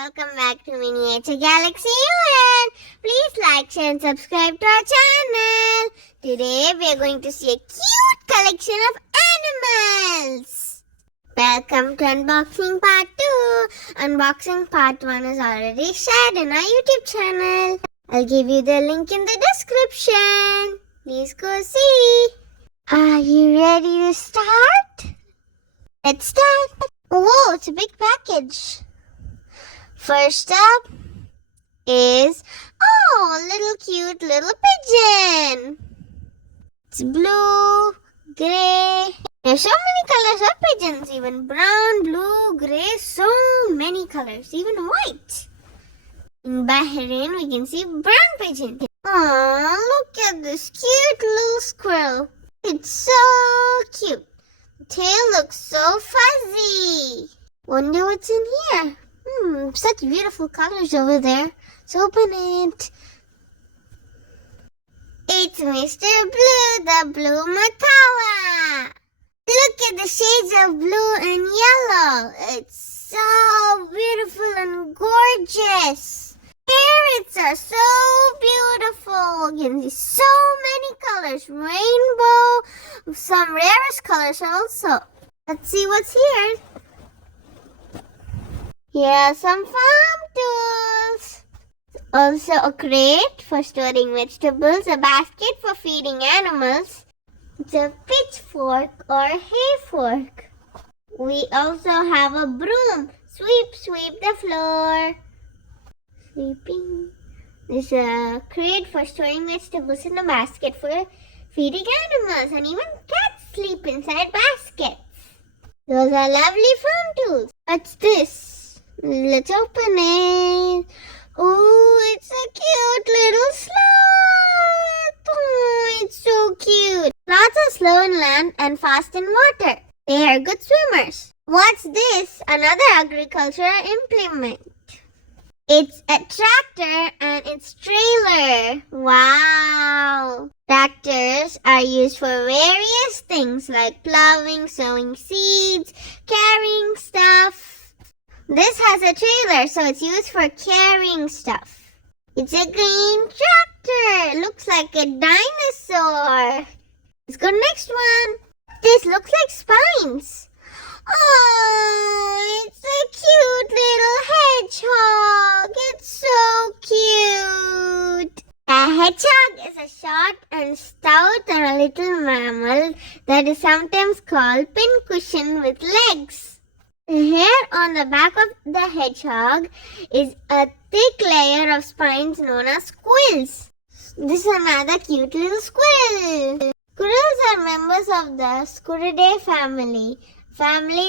welcome back to miniaturegalaxyun. Please like, share and subscribe to our channel. Today we are going to see a cute collection of animals. Welcome to unboxing part 2. Unboxing part 1 is already shared in our YouTube channel. I'll give you the link in the description. Please go see. Are you ready to start? Let's start. Oh, it's a big package. First up is, little cute little pigeon. It's blue, grey. There's so many colors of pigeons, even brown, blue, grey, so many colors, even white. In Bahrain, we can see brown pigeon. Oh, look at this cute little squirrel. It's so cute. The tail looks so fuzzy. Wonder what's in here. Such beautiful colors over there. Let's open it. It's Mr. Blue, the blue matawa. Look at the shades of blue and yellow. It's so beautiful and gorgeous. Parrots are so beautiful. You can see so many colors. Rainbow, some rarest colors also. Let's see what's here. Here are some farm tools. Also a crate for storing vegetables, a basket for feeding animals. It's a pitchfork or hay fork. We also have a broom. Sweep the floor. Sweeping. There's a crate for storing vegetables and a basket for feeding animals. And even cats sleep inside baskets. Those are lovely farm tools. What's this? Let's open it. Oh, it's a cute little sloth. Oh, it's so cute. Sloths are slow in land and fast in water. They are good swimmers. What's this? Another agricultural implement. It's a tractor and its trailer. Wow! Tractors are used for various things like plowing, sowing seeds, carrying stuff. This has a trailer, so it's used for carrying stuff. It's a green tractor. Looks like a dinosaur. Let's go to the next one. This looks like spines. Oh, it's a cute little hedgehog. It's so cute. A hedgehog is a short and stout or a little mammal that is sometimes called pincushion with legs. The hair on the back of the hedgehog is a thick layer of spines known as squills. This is another cute little squirrel. Squirrels are members of the Squirridae family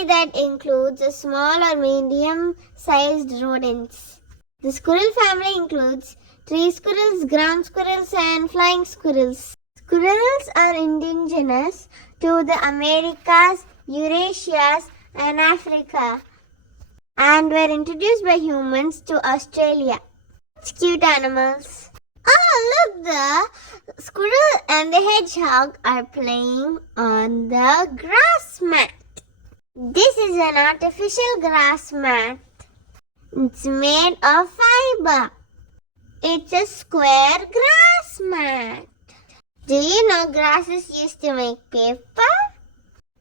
that includes a small or medium-sized rodents. The squirrel family includes tree squirrels, ground squirrels, and flying squirrels. Squirrels are indigenous to the Americas, Eurasia, and Africa, and were introduced by humans to Australia. It's cute animals. Oh, look, the squirrel and the hedgehog are playing on the grass mat. This is an artificial grass mat. It's made of fiber. It's a square grass mat. Do you know grasses used to make paper?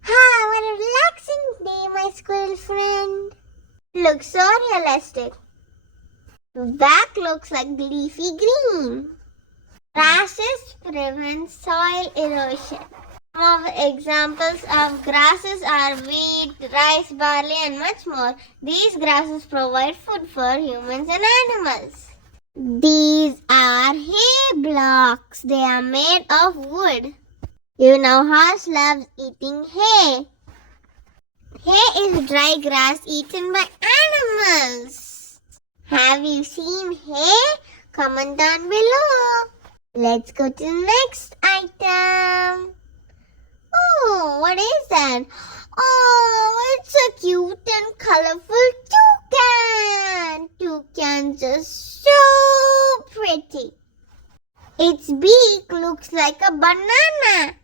What a relaxing day, my squirrel friend. Looks so realistic. The back looks like leafy green. Grasses prevent soil erosion. Some of examples of grasses are wheat, rice, barley, and much more. These grasses provide food for humans and animals. These are hay blocks. They are made of wood. You know, horse loves eating hay. Hay is dry grass eaten by animals. Have you seen hay? Comment down below. Let's go to the next item. Oh, what is that? Oh, it's a cute and colorful toucan. Toucans are so pretty. Its beak looks like a banana.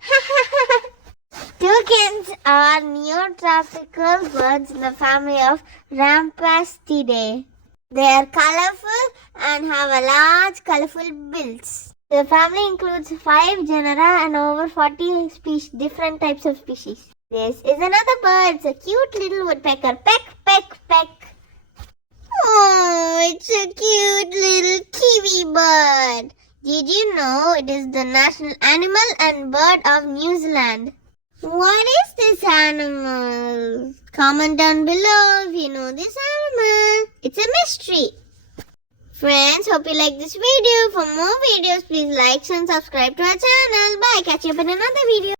Toucans are neotropical birds in the family of Rampastidae. They are colorful and have a large colorful bills. The family includes 5 genera and over 40 different types of species. This is another bird. It's a cute little woodpecker. Peck, peck, peck. Oh, it's a cute little kiwi bird. Did you know it is the national animal and bird of New Zealand? What is this animal? Comment down below if you know this animal. It's a mystery. Friends, hope you like this video. For more videos, please like and subscribe to our channel. Bye. Catch you up in another video.